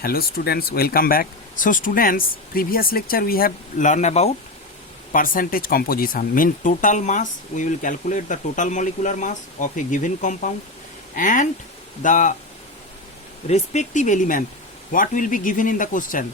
Hello students, welcome back. So students, previous lecture we have learned about percentage composition. Mean total mass, we will calculate the total molecular mass of a given compound and the respective element what will be given in the question,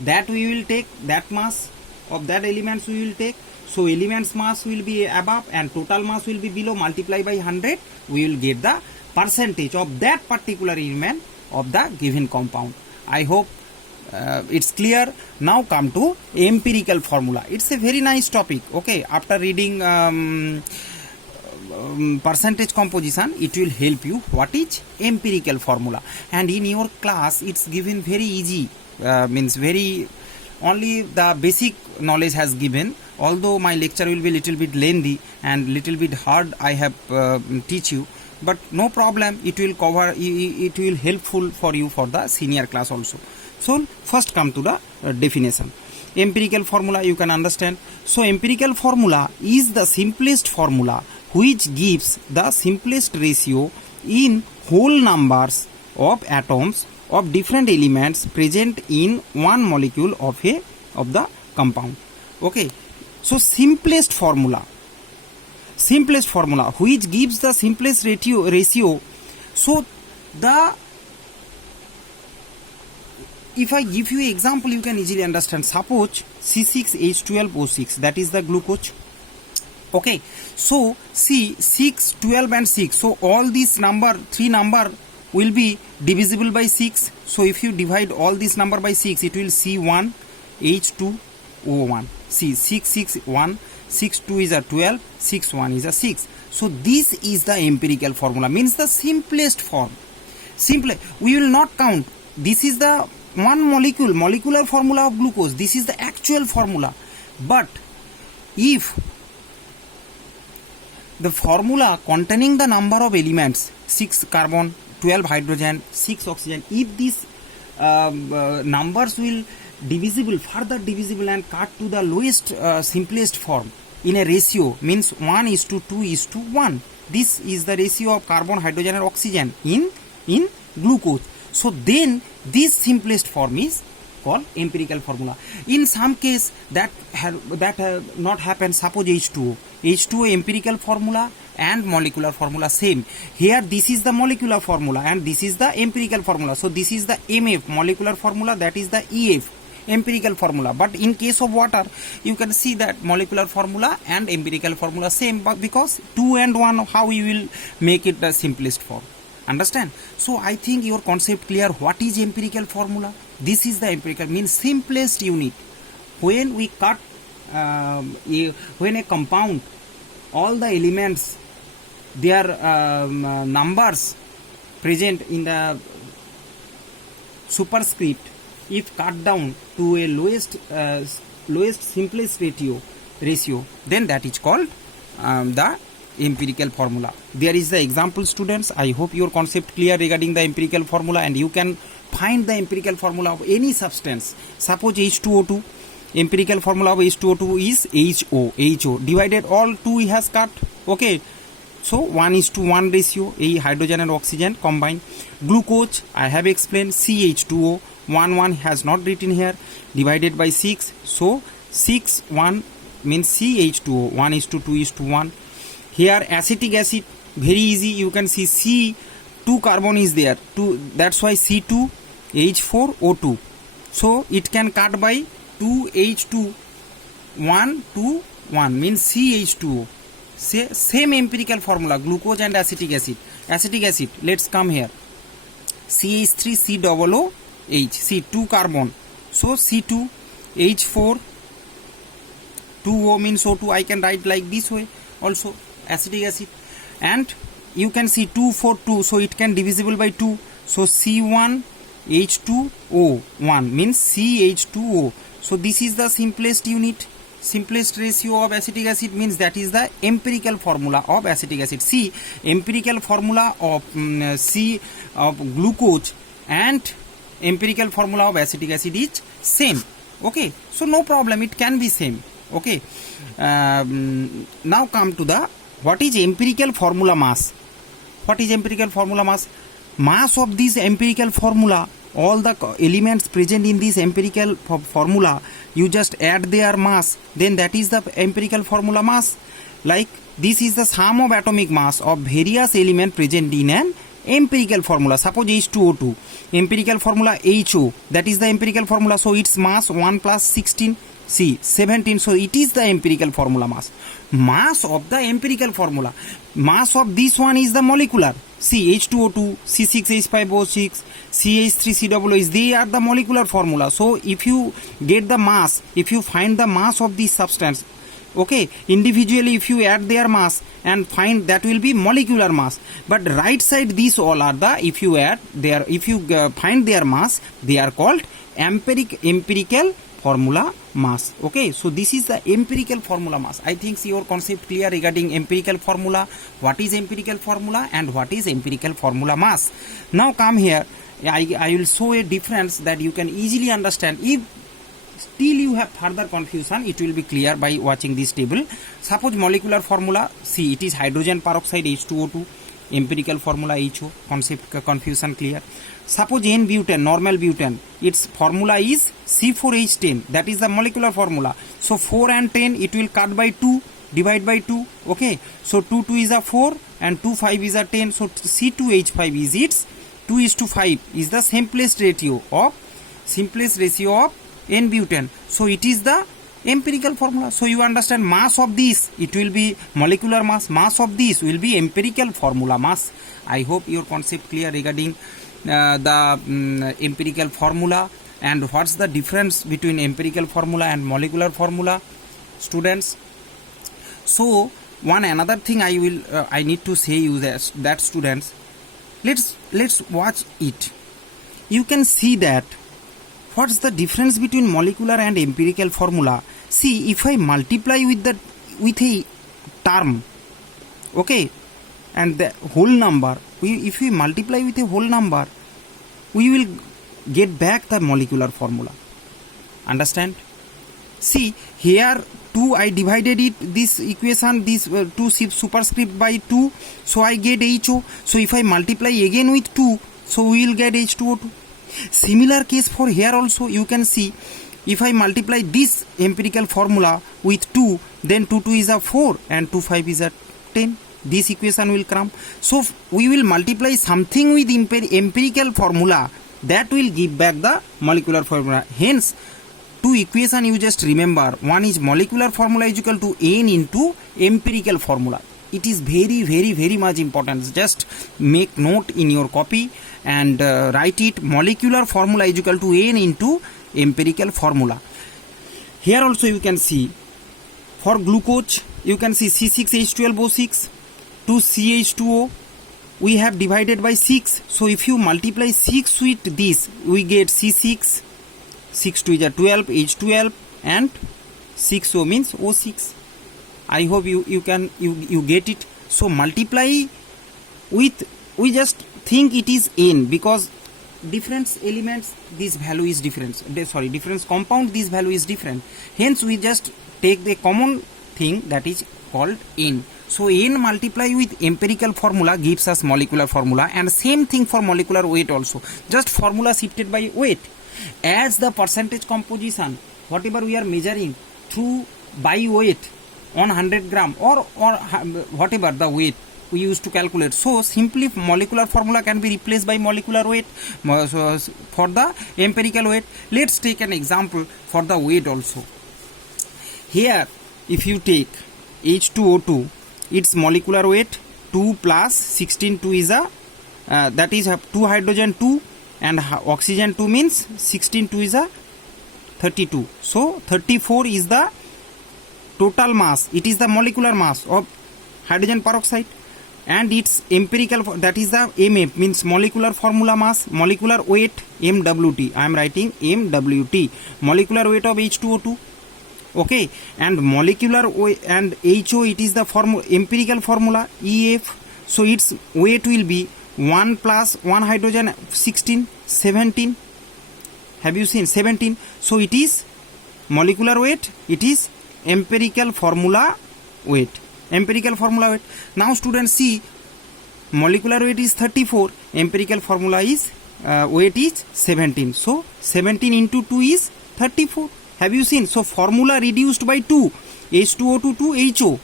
that we will take, that mass of that elements we will take. So elements mass will be above and total mass will be below, multiply by 100, we will get the percentage of that particular element of the given compound. I hope it's clear. Now come to empirical formula. It's a very nice topic. Okay, after reading percentage composition, it will help you what is empirical formula. And in your class, it's given very easy. Means very only the basic knowledge has given. Although my lecture will be little bit lengthy and little bit hard, I have teach you. But no problem, it will cover, it will helpful for you for the senior class also. So first come to the definition. Empirical formula you can understand. So empirical formula is the simplest formula which gives the simplest ratio in whole numbers of atoms of different elements present in one molecule of the compound. Okay, so simplest formula which gives the simplest ratio. So the if I give you example, you can easily understand. Suppose C6H12O6, that is the glucose. Okay, so see 6, 12 and 6, so all these three number will be divisible by 6. So if you divide all this number by 6, it will C1 H2O1. See 6 6 1, 6 2 is a 12, 6 1 is a 6. So this is the empirical formula, means the simplest form. We will not count. This is the one molecular formula of glucose. This is the actual formula. But if the formula containing the number of elements, 6 carbon, 12 hydrogen, 6 oxygen, if these numbers will further divisible and cut to the lowest simplest form in a ratio, means 1:2:1. This is the ratio of carbon, hydrogen and oxygen in glucose. So then this simplest form is called empirical formula. In some case that not happen. Suppose H2O empirical formula and molecular formula same. Here this is the molecular formula and this is the empirical formula. So this is the MF molecular formula, that is the EF empirical formula. But in case of water, you can see that molecular formula and empirical formula same, but because 2 and 1, how we will make it the simplest form. Understand? So I think your concept clear. What is empirical formula? This is the empirical, means simplest unit. When we cut when a compound, all the elements, their numbers present in the superscript, if cut down to a lowest simplest ratio, then that is called the empirical formula. There is the example, students. I hope your concept clear regarding the empirical formula, and you can find the empirical formula of any substance. Suppose H2O2, empirical formula of H2O2 is HO divided all 2 he has cut. Okay, so 1:1 ratio, a hydrogen and oxygen combined. Glucose I have explained, CH2O 1 has not written here, divided by 6. So 6 1 means CH2O 1:2:1. Here acetic acid, very easy, you can see C2 carbon is there, that's why C2H4O2. So it can cut by 2H2 1:1 means CH2O. Same empirical formula, glucose and acetic acid. Let's come here, CH3COOH, C2 carbon, so C2H4 2O means O2. I can write like this way also, acetic acid. And you can see 2,4,2, so it can divisible by 2. So C1H2O1 means CH2O. So this is the simplest unit, simplest ratio of acetic acid, means that is the empirical formula of acetic acid. See, empirical formula of of glucose and empirical formula of acetic acid is same. Okay, so no problem, it can be same. Okay, now come to the what is empirical formula mass. What is empirical formula mass? Mass of this empirical formula all the elements present in this empirical formula, you just add their mass, then that is the empirical formula mass. Like this is the sum of atomic mass of various elements present in an empirical formula. Suppose H2O2, empirical formula HO, that is the empirical formula. So its mass 1 plus 16, C 17. So it is the empirical formula mass. Mass of the empirical formula. Mass of this one is the molecular. See H2O2, C6H5O6, CH3COOH, they are the molecular formula. So if you get the mass, if you find the mass of this substance, okay, individually if you add their mass and find, that will be molecular mass. But right side these all are the, if you add their, if you find their mass, they are called empirical formula mass. Okay, so this is the empirical formula mass. I think your concept clear regarding empirical formula, what is empirical formula and what is empirical formula mass. Now come here, I will show a difference that you can easily understand. If still you have further confusion, it will be clear by watching this table. Suppose molecular formula, see it is hydrogen peroxide H2O2, empirical formula HO, concept confusion clear. Suppose N-butane, normal butane, its formula is C4H10, that is the molecular formula. So 4 and 10, it will cut by 2, divide by 2, okay. So 2 is a 4 and 2 5 is a 10, so C2H5 is its 2:5 is the simplest ratio of N-butane. So it is the empirical formula. So you understand, mass of this, it will be molecular mass, mass of this will be empirical formula mass. I hope your concept clear regarding the empirical formula and what's the difference between empirical formula and molecular formula, students. So one another thing I need to say you that students, let's watch it. You can see that what's the difference between molecular and empirical formula. See, if I multiply with a term, okay, and the whole number, if we multiply with a whole number, we will get back the molecular formula. Understand? See here 2, I divided it, this equation, this 2 superscript by 2, so I get HO. So if I multiply again with 2, so we will get H2O2. Similar case for here also, you can see, if I multiply this empirical formula with 2, then 2 is a 4 and 2 5 is a 10. This equation will come. So we will multiply something with empirical formula, that will give back the molecular formula. Hence, two equation you just remember, one is molecular formula is equal to N into empirical formula. It is very much important. Just make note in your copy and write it. Molecular formula is equal to N into empirical formula. Here also you can see, for glucose you can see C6H12O6 to CH2O, we have divided by 6. So if you multiply 6 with this, we get C6, 6 2 is a 12, H12 and 6O means O6. I hope you get it. So multiply with, we just think it is N, because different elements this value is different, different compound this value is different. Hence we just take the common thing, that is called N. So N multiply with empirical formula gives us molecular formula, and same thing for molecular weight also, just formula shifted by weight. As the percentage composition, whatever we are measuring through by weight on 100 gram or whatever the weight we used to calculate, so simply molecular formula can be replaced by molecular weight for the empirical weight. Let's take an example for the weight also. Here if you take H2O2, its molecular weight 2 plus 16, 2 is a that is 2 hydrogen 2 and oxygen 2 means 16, 2 is a 32. So 34 is the total mass, it is the molecular mass of hydrogen peroxide, and its empirical, that is the MF means molecular formula mass, molecular weight MWT, I am writing MWT, molecular weight of H2O2. Okay, and molecular weight and HO, it is the empirical formula EF. So its weight will be 1 plus 1 hydrogen 16, 17. Have you seen 17? So it is molecular weight, it is empirical formula weight. Empirical formula weight. Now students see, molecular weight is 34, empirical formula is weight is 17. So 17 into 2 is 34. Have you seen? So formula reduced by 2, H2O to 2HO.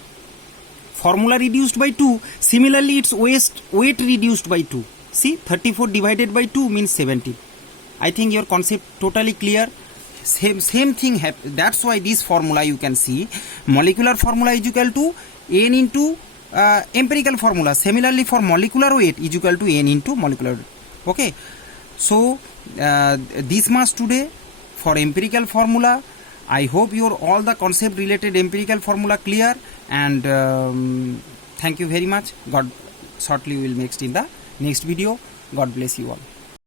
Formula reduced by 2. Similarly, its weight reduced by 2. See, 34 divided by 2 means 17. I think your concept totally clear. Same thing that's why this formula you can see molecular formula is equal to n into empirical formula. Similarly, for molecular weight is equal to n into molecular weight. Okay, so this much today for empirical formula. I hope your all the concept related empirical formula clear, and thank you very much. God shortly we will next in the next video. God bless you all.